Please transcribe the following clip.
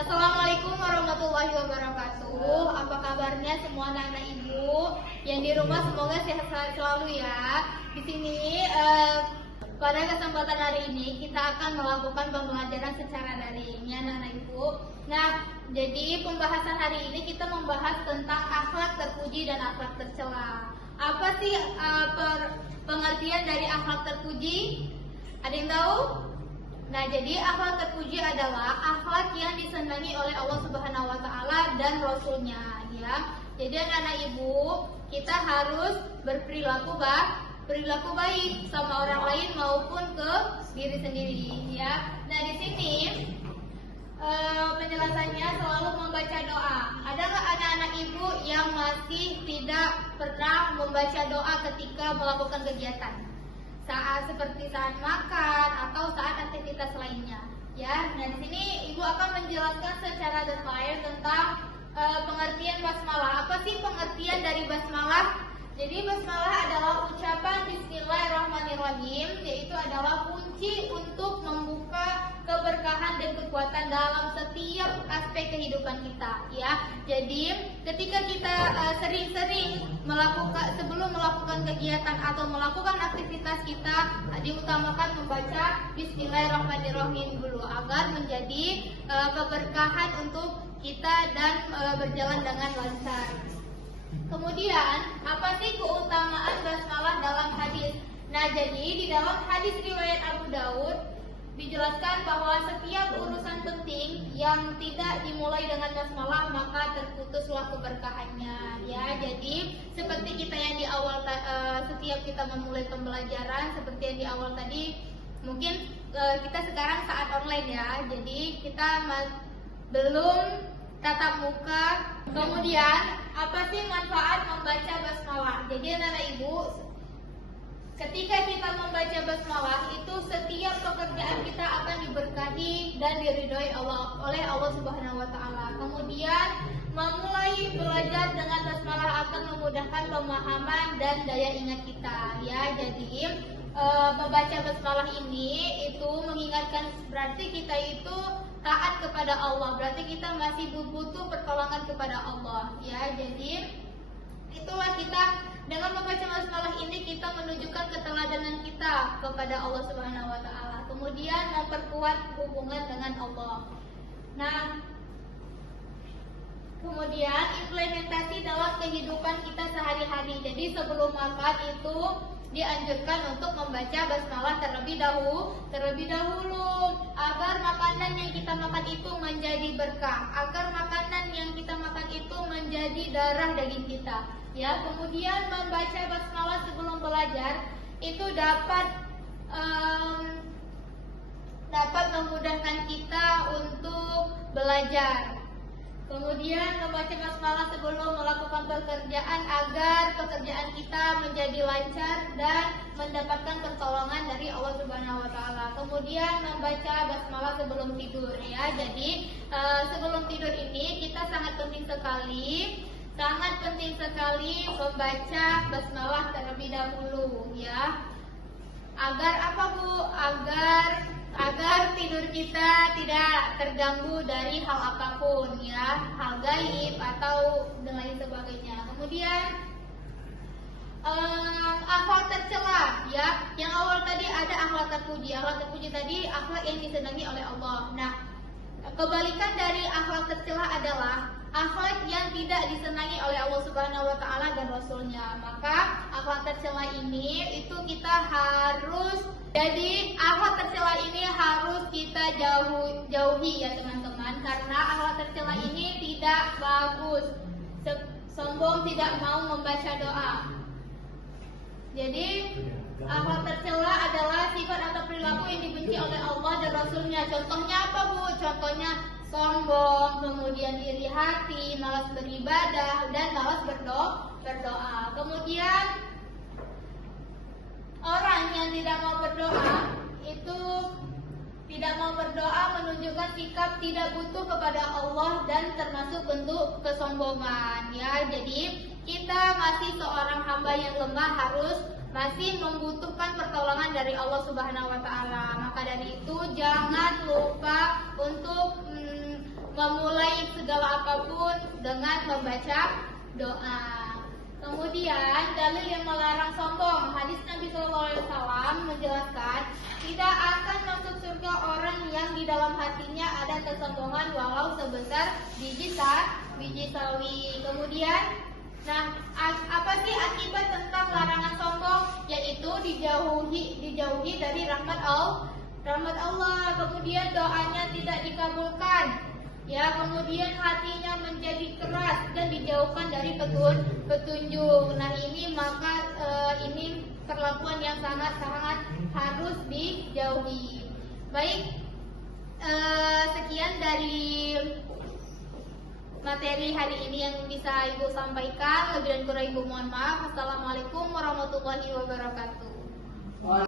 Assalamualaikum warahmatullahi wabarakatuh. Apa kabarnya semua anak-anak ibu yang di rumah, semoga sehat selalu ya. Di sini pada kesempatan hari ini kita akan melakukan pembelajaran secara daring ya anak-anak ibu. Nah, jadi pembahasan hari ini kita membahas tentang akhlak terpuji dan akhlak tercela. Apa sih pengertian dari akhlak terpuji? Ada yang tahu? Nah, jadi akhlak terpuji adalah akhlak yang disenangi oleh Allah Subhanahu wa taala dan Rasul-Nya ya. Jadi anak-anak ibu, kita harus berperilaku baik sama orang lain maupun ke diri sendiri ya. Nah, di sini penjelasannya selalu membaca doa. Ada nggak anak-anak ibu yang masih tidak pernah membaca doa ketika melakukan kegiatan? Seperti saat makan atau saat aktivitas lainnya ya. Nah, di sini ibu akan menjelaskan secara detail tentang pengertian basmalah. Apa sih pengertian dari basmalah? Jadi basmalah adalah ucapan Bismillahirrahmanirrahim, yaitu adalah kunci untuk membuka keberkahan dan kekuatan dalam setiap aspek kehidupan kita ya. Jadi ketika kita sering-sering sebelum melakukan kegiatan atau melakukan aktivitas kita, diutamakan membaca Bismillahirrahmanirrahim dulu agar menjadi keberkahan untuk kita dan berjalan dengan lancar. Kemudian, apa sih keutamaan basmalah dalam hadis? Nah, jadi di dalam hadis riwayat Abu Daud dijelaskan bahwa setiap urusan penting yang tidak dimulai dengan basmalah maka terputuslah keberkahannya ya. Jadi seperti kita yang di awal setiap kita memulai pembelajaran seperti yang di awal tadi, mungkin kita sekarang saat online ya. Jadi kita belum tatap muka. Kemudian apa sih manfaat membaca basmalah? Jadi anak-anak ibu, ketika kita membaca basmalah itu setiap pekerjaan kita akan diberkahi dan diridhoi oleh Allah Subhanahu wa taala. Kemudian memulai belajar dengan basmalah akan memudahkan pemahaman dan daya ingat kita ya. Jadi membaca basmalah ini itu mengingatkan berarti kita itu taat kepada Allah, berarti kita masih butuh pertolongan kepada Allah ya. Jadi itulah kita dengan membaca basmalah ini kita menunjukkan keteladanan kita kepada Allah Subhanahu wa taala. Kemudian memperkuat hubungan dengan Allah. Nah, kemudian implementasi dalam kehidupan kita sehari-hari. Jadi sebelum makan itu dianjurkan untuk membaca basmalah terlebih dahulu agar makanan yang kita makan itu menjadi berkah, agar makanan yang kita makan itu menjadi darah daging kita ya. Kemudian membaca basmalah sebelum belajar itu dapat memudahkan kita untuk belajar. Kemudian membaca basmalah sebelum melakukan pekerjaan agar pekerjaan kita menjadi lancar dan mendapatkan pertolongan dari Allah Subhanahu wa taala. Kemudian membaca basmalah sebelum tidur ya. Jadi sebelum tidur ini kita sangat penting sekali membaca basmalah terlebih dahulu ya. Agar apa Bu? Agar tidur kita tidak terganggu dari hal apapun ya, hal gaib atau dan lain sebagainya. Kemudian akhlak tercela ya. Yang awal tadi ada akhlak terpuji. Akhlak terpuji tadi akhlak yang disenangi oleh Allah. Nah, kebalikan dari akhlak tercela adalah akhlak yang tidak disenangi oleh Allah Subhanahu wa taala dan Rasul-Nya. Maka akhlak tercela ini itu kita harus, jadi akhlak tercela ini harus kita jauhi ya teman-teman, karena akhlak tercela ini tidak bagus. Sombong, tidak mau membaca doa. Jadi akhlak tercela adalah sifat atau perilaku yang dibenci oleh Allah dan Rasul-Nya. Contohnya apa Bu? Contohnya sombong, kemudian iri hati, malas beribadah, dan malas berdoa. Kemudian orang yang tidak mau berdoa itu tidak mau berdoa menunjukkan sikap tidak butuh kepada Allah dan termasuk bentuk kesombongan ya. Jadi kita masih seorang hamba yang lemah, harus masih membutuhkan pertolongan dari Allah Subhanahu wa taala. Maka dari itu jangan lupa untuk memulai segala apapun dengan membaca doa. Kemudian dalil yang melarang sombong, hadis Nabi SAW menjelaskan tidak akan masuk surga orang yang di dalam hatinya ada kesombongan walau sebesar biji sawi. Kemudian, apa sih akibat tentang larangan sombong? Yaitu dijauhi dari rahmat Allah. Kemudian doanya tidak dikabulkan. Ya, kemudian hatinya menjadi keras dan dijauhkan dari petunjuk. Nah, ini maka ini perlakuan yang sangat harus dijauhi. Baik, sekian dari materi hari ini yang bisa Ibu sampaikan. Lebih dan kurang Ibu mohon maaf. Assalamualaikum warahmatullahi wabarakatuh.